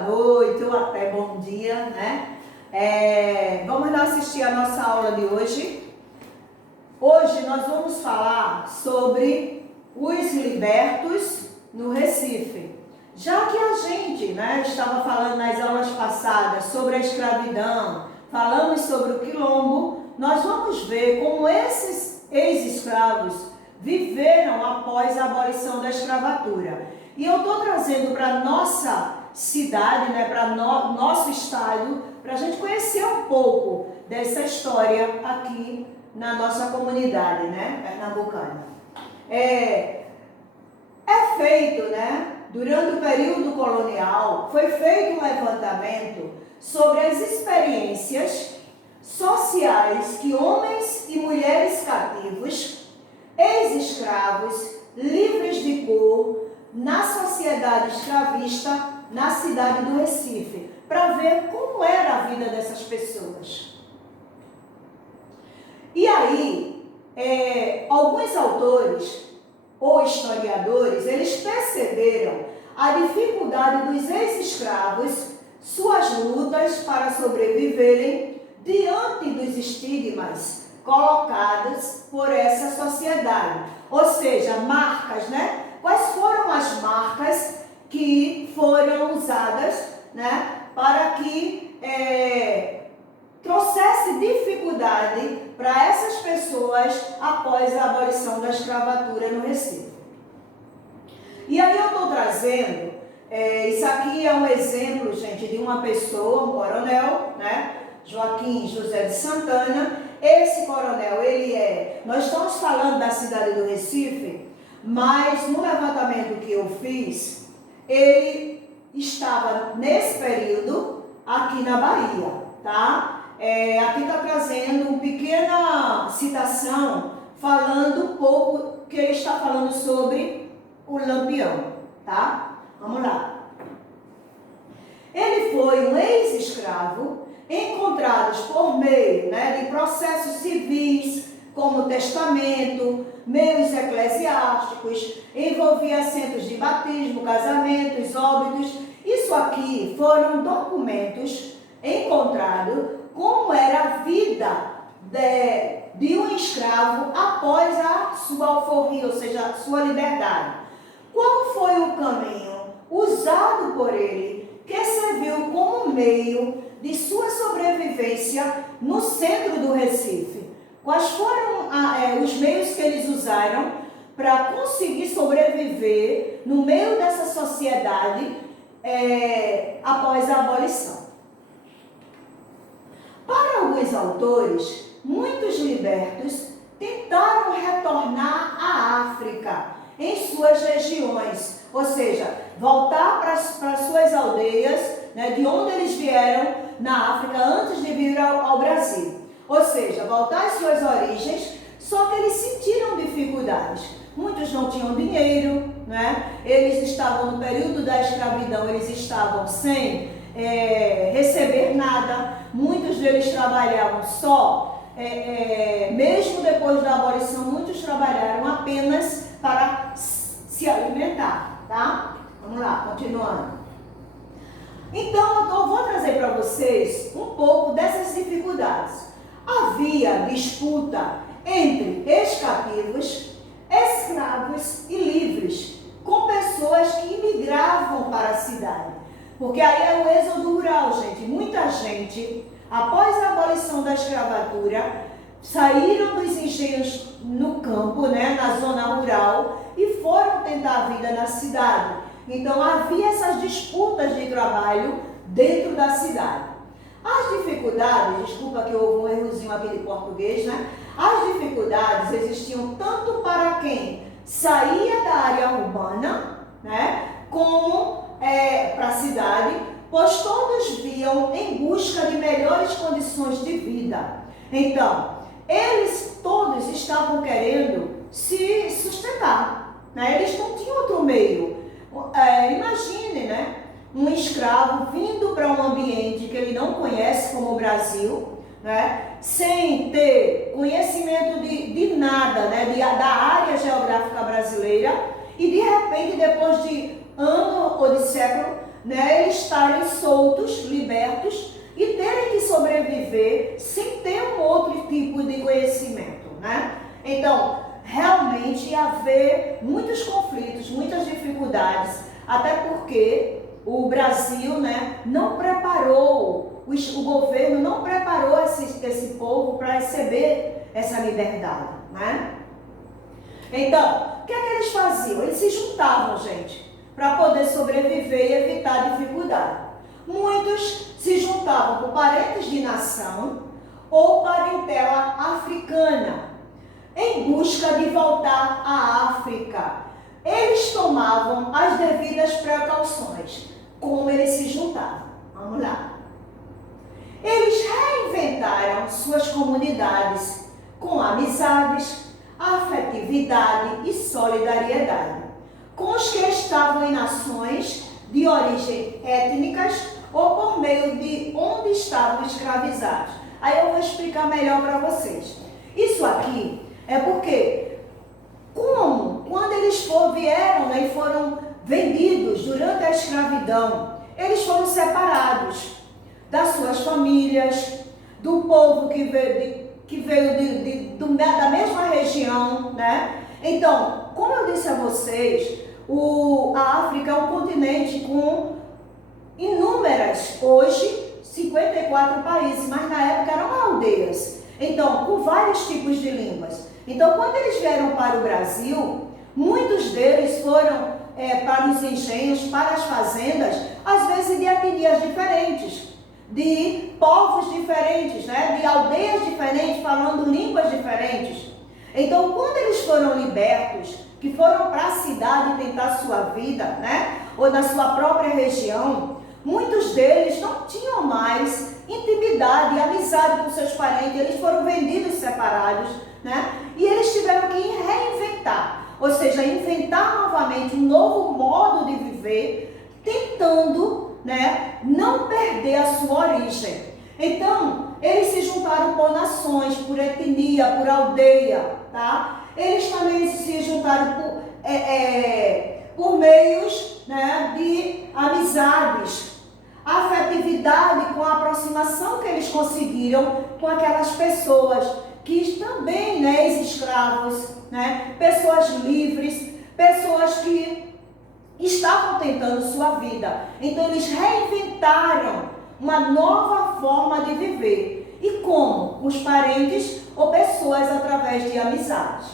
boa noite ou até bom dia, né? Vamos lá assistir a nossa aula de hoje. Hoje nós vamos falar sobre os libertos no Recife. Já que a gente, estava falando nas aulas passadas sobre a escravidão, falamos sobre o quilombo, nós vamos ver como esses ex-escravos viveram após a abolição da escravatura. E eu estou trazendo para a nossa cidade, para nosso estado, para a gente conhecer um pouco dessa história aqui na nossa comunidade, pernambucana. É feito, durante o período colonial, foi feito um levantamento sobre as experiências sociais que homens e mulheres cativos, ex-escravos, livres de cor, na sociedade escravista, na cidade do Recife, para ver como era a vida dessas pessoas. E aí, alguns autores ou historiadores, eles perceberam a dificuldade dos ex-escravos, suas lutas para sobreviverem diante dos estigmas colocados por essa sociedade. Ou seja, marcas, Quais foram as marcas que foram usadas, para que trouxesse dificuldade para essas pessoas após a abolição da escravatura no Recife. E aí eu estou trazendo, isso aqui é um exemplo, gente, de uma pessoa, um coronel, Joaquim José de Santana. Esse coronel, nós estamos falando da cidade do Recife, mas no levantamento que eu fiz, ele estava nesse período aqui na Bahia, tá? Aqui está trazendo uma pequena citação, falando um pouco, que ele está falando sobre o Lampião, tá? Vamos lá. Ele foi um ex-escravo, encontrados por meio de processos civis, como testamento, meios eclesiásticos, envolvia assentos de batismo, casamentos, óbitos. Isso aqui foram documentos encontrados como era a vida de um escravo após a sua alforria, ou seja, a sua liberdade. Qual foi o caminho usado por ele que serviu como meio de sua sobrevivência no centro do Recife? Quais foram os meios que eles usaram para conseguir sobreviver no meio dessa sociedade após a abolição? Para alguns autores, muitos libertos tentaram retornar à África, em suas regiões, ou seja, voltar para suas aldeias, de onde eles vieram na África antes de vir ao Brasil. Ou seja, voltar às suas origens, só que eles sentiram dificuldades. Muitos não tinham dinheiro, Eles estavam no período da escravidão, eles estavam sem receber nada. Muitos deles trabalhavam só, mesmo depois da abolição, muitos trabalharam apenas para se alimentar, tá? Vamos lá, continuando. Então, eu vou trazer para vocês um pouco dessas dificuldades. Havia disputa entre ex-cativos, escravos e livres, com pessoas que imigravam para a cidade. Porque aí é o êxodo rural, gente. Muita gente, após a abolição da escravatura, saíram dos engenhos no campo, na zona rural, e foram tentar a vida na cidade. Então havia essas disputas de trabalho dentro da cidade. As dificuldades, desculpa que houve um errozinho aqui de português, As dificuldades existiam tanto para quem saía da área urbana, como para a cidade, pois todos viam em busca de melhores condições de vida. Então, eles todos estavam querendo se sustentar, Eles não tinham outro meio. Imagine, um escravo vindo para um ambiente que ele não conhece, como o Brasil, sem ter conhecimento de nada, da área geográfica brasileira, e de repente, depois de ano ou de século, né, eles estarem soltos, libertos e terem que sobreviver sem ter um outro tipo de conhecimento, né? Então, realmente ia haver muitos conflitos, muitas dificuldades, até porque o Brasil, né, não preparou, o governo não preparou esse povo para receber essa liberdade, né? Então, o que é que eles faziam? Eles se juntavam, gente, para poder sobreviver e evitar dificuldade. Muitos se juntavam com parentes de nação ou parentela africana, em busca de voltar à África. Eles tomavam as devidas precauções. Como eles se juntavam? Vamos lá. Eles reinventaram suas comunidades com amizades, afetividade e solidariedade com os que estavam em nações de origem étnicas ou por meio de onde estavam escravizados. Aí eu vou explicar melhor para vocês. Isso aqui é porque, quando eles vieram, né, e foram vendidos durante a escravidão, eles foram separados das suas famílias, do povo que veio da mesma região, né? Então, como eu disse a vocês, a África é um continente com inúmeras, hoje, 54 países, mas na época eram aldeias. Então, com vários tipos de línguas. Então, quando eles vieram para o Brasil, muitos deles foram para os engenhos, para as fazendas, às vezes de etnias diferentes, de povos diferentes, né? De aldeias diferentes, falando línguas diferentes. Então, quando eles foram libertos, que foram para a cidade tentar sua vida, né? Ou na sua própria região, muitos deles não tinham mais intimidade e amizade com seus parentes, eles foram vendidos separados, né? E eles tiveram que reinventar, ou seja, inventar novamente um novo modo de viver, tentando, né, não perder a sua origem. Então, eles se juntaram por nações, por etnia, por aldeia, tá? Eles também se juntaram por meios, né, de amizades, afetividade com a aproximação que eles conseguiram com aquelas pessoas que também, né, ex-escravos, né, pessoas livres, pessoas que estavam tentando sua vida. Então eles reinventaram uma nova forma de viver. E como? Os parentes ou pessoas através de amizades.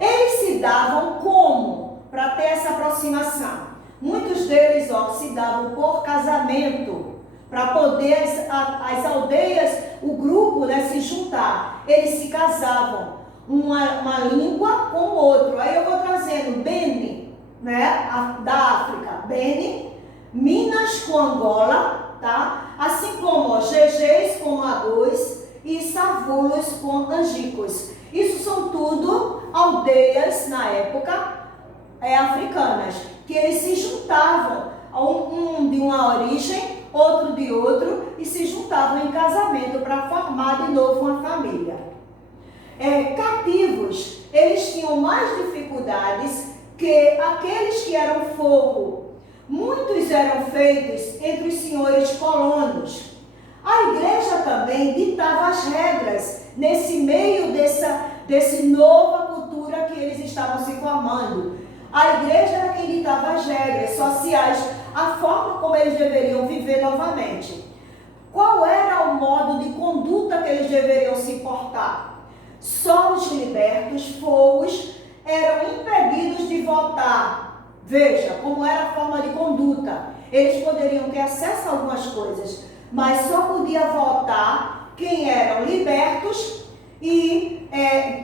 Eles se davam como? Para ter essa aproximação. Muitos deles se davam por casamento, para poder as aldeias, o grupo, né, se juntar. Eles se casavam, uma língua com o outro. Aí eu vou trazendo Beni, né, da África, Beni, Minas com Angola, tá? Assim como Gegés com Agôs e Savulos com Angicos. Isso são tudo aldeias, na época, africanas, que eles se juntavam, um de uma origem, outro de outro, e se juntavam em casamento para formar de novo uma família. Cativos, eles tinham mais dificuldades que aqueles que eram fogo. Muitos eram feitos entre os senhores colonos. A igreja também ditava as regras nesse meio dessa nova cultura que eles estavam se formando. A igreja era quem ditava as regras sociais, a forma como eles deveriam viver novamente. Qual era o modo de conduta que eles deveriam se portar? Só os libertos, fogos, eram impedidos de voltar. Veja como era a forma de conduta. Eles poderiam ter acesso a algumas coisas, mas só podia voltar quem eram libertos, e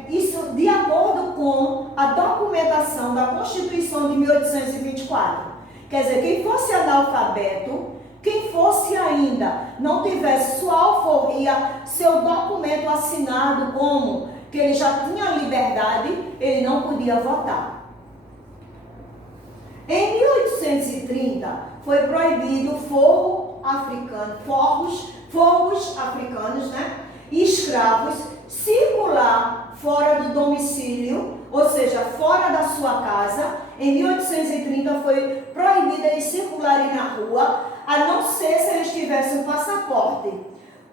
isso de acordo com a documentação da Constituição de 1824. Quer dizer, quem fosse analfabeto, quem fosse ainda, não tivesse sua alforria, seu documento assinado como que ele já tinha liberdade, ele não podia votar. Em 1830, foi proibido forros africanos, né, e escravos circularem circular fora do domicílio, ou seja, fora da sua casa. Em 1830 foi proibido eles circularem na rua, a não ser se eles tivessem um passaporte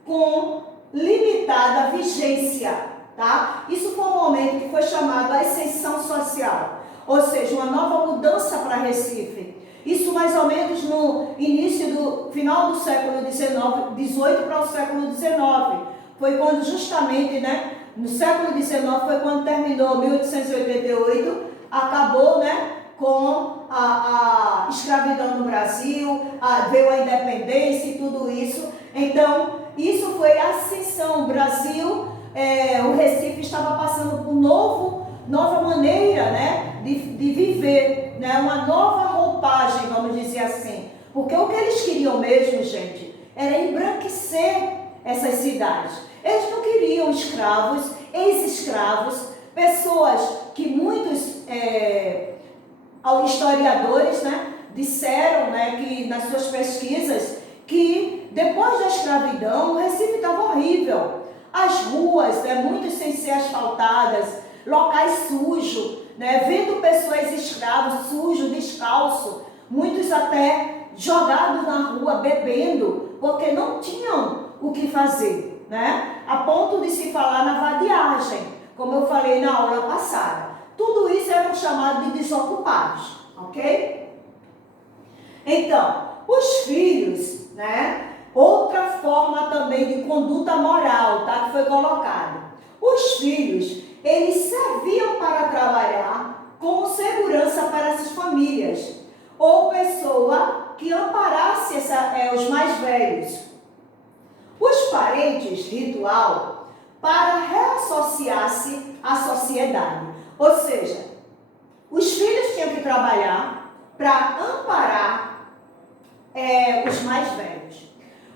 com limitada vigência, tá? Isso foi um momento que foi chamado a ascensão social, ou seja, uma nova mudança para Recife. Isso mais ou menos no início do final do século XVIII para o século XIX. Foi quando justamente, né, no século XIX foi quando terminou 1888, acabou, né, com a escravidão no Brasil, veio a independência e tudo isso. Então, isso foi a ascensão. O Brasil, o Recife estava passando por nova maneira, né, de viver, né, uma nova roupagem, vamos dizer assim. Porque o que eles queriam mesmo, gente, era embranquecer essas cidades. Eles não queriam escravos, ex-escravos, pessoas que muitos historiadores, né, disseram, né, que nas suas pesquisas, que depois da escravidão o Recife estava horrível. As ruas, né, muitas sem ser asfaltadas, locais sujos, né, vendo pessoas escravos, sujos, descalços, muitos até jogados na rua bebendo, porque não tinham o que fazer, né, a ponto de se falar na vadiagem, como eu falei na aula passada. Tudo isso eram chamados de desocupados, ok? Então, os filhos, né? Outra forma também de conduta moral, tá? Que foi colocado. Os filhos, eles serviam para trabalhar como segurança para essas famílias, ou pessoa que amparasse os mais velhos. Os parentes, ritual, para reassociar-se à sociedade. Ou seja, os filhos tinham que trabalhar para amparar os mais velhos.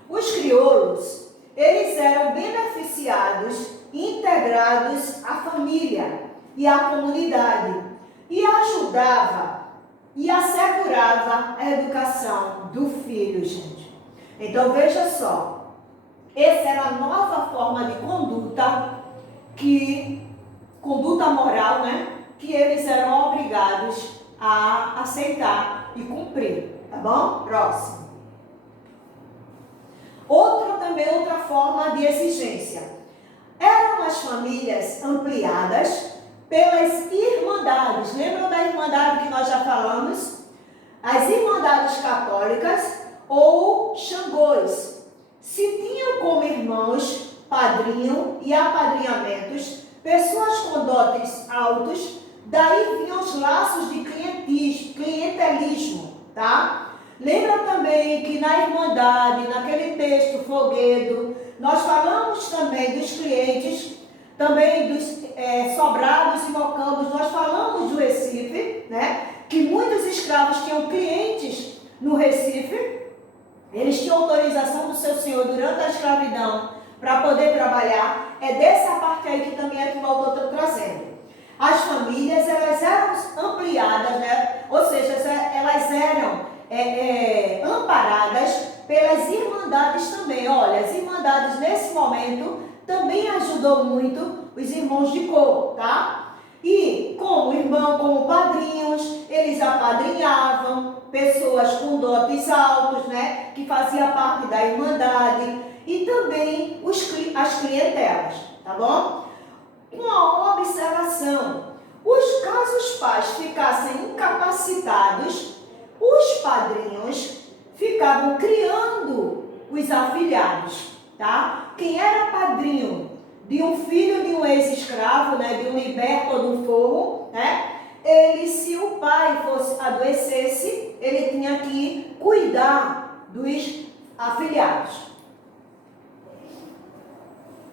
Os crioulos, eles eram beneficiados, integrados à família e à comunidade, e ajudava e assegurava a educação do filho, gente. Então, veja só, essa era a nova forma de conduta moral, né, que eles eram obrigados a aceitar e cumprir, tá bom? Próximo. Outra forma de exigência. Eram as famílias ampliadas pelas irmandades. Lembram da irmandade que nós já falamos? As irmandades católicas ou xangôs. Se tinham como irmãos, padrinho e apadrinhamentos, pessoas com dotes altos, daí vinham os laços de clientelismo, tá? Lembra também que na Irmandade, naquele texto Folguedo, nós falamos também dos clientes, também dos sobrados e mocambos, nós falamos do Recife, né? Que muitos escravos tinham clientes no Recife, eles tinham autorização do seu senhor durante a escravidão para poder trabalhar. É dessa parte aí que também é que o autor está trazendo. As famílias, elas eram ampliadas, né? Ou seja, elas eram amparadas pelas irmandades também. Olha, as irmandades nesse momento também ajudou muito os irmãos de cor, tá? E como irmão, como padrinhos, eles apadrinhavam pessoas com dotes altos, né? Que fazia parte da irmandade, e também as clientelas, tá bom? Uma observação: caso os pais ficassem incapacitados, os padrinhos ficavam criando os afilhados, tá? Quem era padrinho de um filho de um ex-escravo, né, de um liberto ou do forro, né? Se o pai adoecesse, ele tinha que cuidar dos afilhados.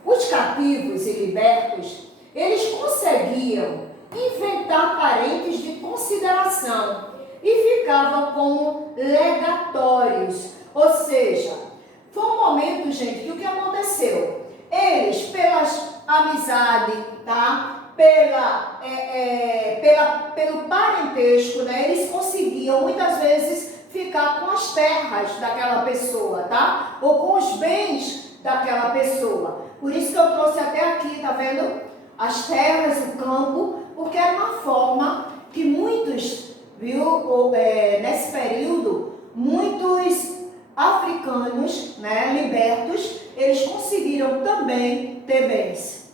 Os cativos e libertos, eles conseguiam inventar parentes de consideração e ficavam como legatórios. Ou seja, foi um momento, gente, que o que aconteceu? Eles, pela amizade, tá? Pelo parentesco, né? Eles conseguiam muitas vezes ficar com as terras daquela pessoa, tá? Ou com os bens daquela pessoa. Por isso que eu trouxe até aqui, tá vendo? as terras, o campo, porque era uma forma que muitos, nesse período, muitos africanos, né, libertos, eles conseguiram também ter bens.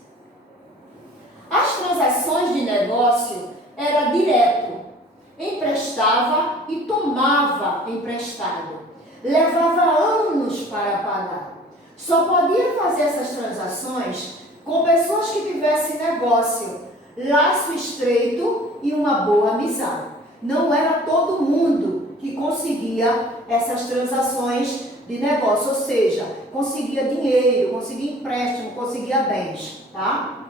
As transações de negócio era direto, emprestava e tomava emprestado, levava anos para pagar. Só podia fazer essas transações com pessoas que tivessem negócio, laço estreito e uma boa amizade. Não era todo mundo que conseguia essas transações de negócio, ou seja, conseguia dinheiro, conseguia empréstimo, conseguia bens, tá?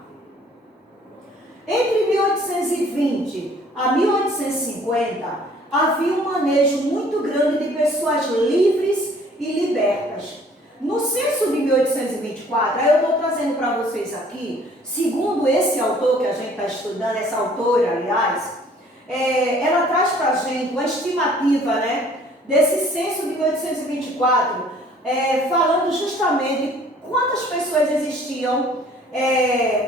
Entre 1820 a 1850, havia um manejo muito grande de pessoas livres e libertas. No censo de 1824, aí eu estou trazendo para vocês aqui, segundo esse autor que a gente está estudando, essa autora, aliás, ela traz para a gente uma estimativa, né, desse censo de 1824, falando justamente quantas pessoas existiam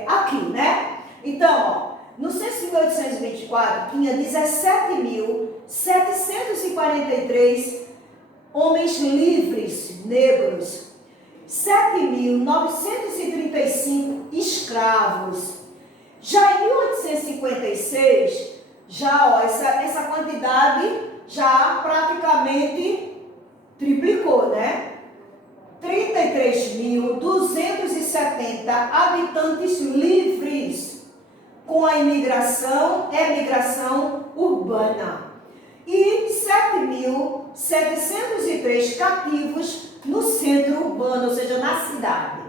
aqui, né? Então, ó, no censo de 1824, tinha 17.743 homens livres, negros, 7.935 escravos. Já em 1856, essa quantidade já praticamente triplicou, né? 33.270 habitantes livres, com a emigração urbana. E 7.703 cativos no centro urbano, ou seja, na cidade.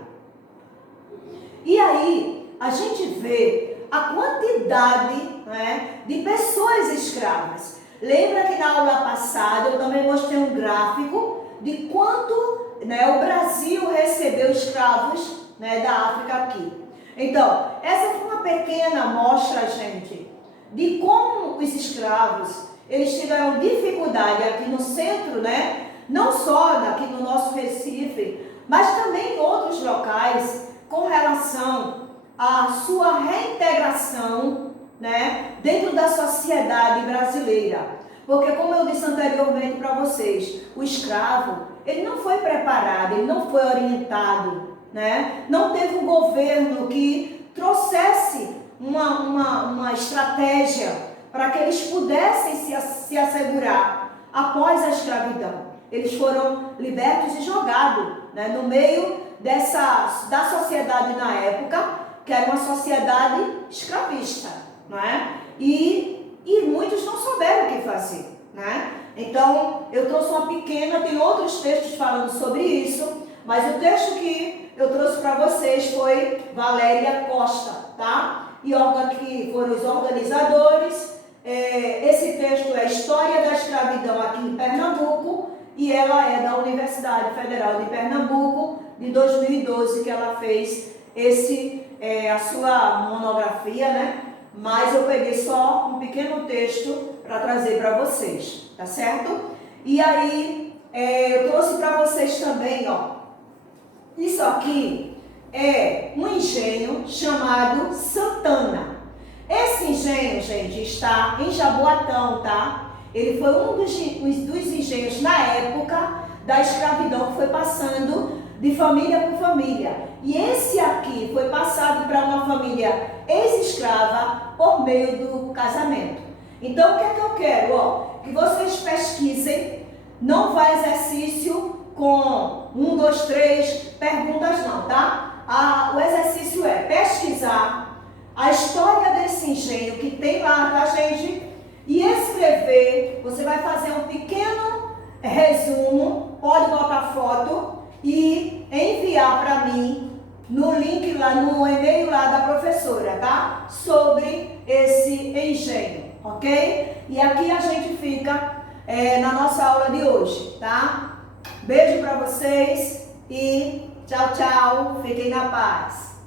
E aí, a gente vê a quantidade, né, de pessoas escravas. Lembra que na aula passada eu também mostrei um gráfico de quanto, né, o Brasil recebeu escravos, né, da África aqui. Então, essa foi uma pequena amostra, gente, de como os escravos eles tiveram dificuldade aqui no centro, né? Não só aqui no nosso Recife, mas também em outros locais, com relação à sua reintegração, né, dentro da sociedade brasileira. Porque, como eu disse anteriormente para vocês, o escravo, ele não foi preparado, ele não foi orientado, né? Não teve um governo que trouxesse uma estratégia para que eles pudessem se assegurar após a escravidão. Eles foram libertos e jogados, né, no meio da sociedade na época, que era uma sociedade escravista, não é? E muitos não souberam o que fazer, né? Então, eu trouxe uma pequena, tem outros textos falando sobre isso, mas o texto que eu trouxe para vocês foi Valéria Costa, tá? E que foram os organizadores. Esse texto é História da Escravidão aqui em Pernambuco, e ela é da Universidade Federal de Pernambuco, de 2012, que ela fez a sua monografia, né? Mas eu peguei só um pequeno texto para trazer para vocês, tá certo? E aí, eu trouxe para vocês também, ó, isso aqui é um engenho chamado Santana. Esse engenho, gente, está em Jaboatão, tá? Ele foi um dos engenhos na época da escravidão que foi passando de família por família. E esse aqui foi passado para uma família ex-escrava por meio do casamento. Então, o que é que eu quero? Ó, que vocês pesquisem, não faz exercício com 1, 2, 3 perguntas não, tá? O exercício é pesquisar a história desse engenho que tem lá, tá, gente? E escrever, você vai fazer um pequeno resumo, pode botar foto e enviar para mim no link lá, no e-mail lá da professora, tá? Sobre esse engenho, ok? E aqui a gente fica na nossa aula de hoje, tá? Beijo para vocês e tchau, tchau. Fiquem na paz.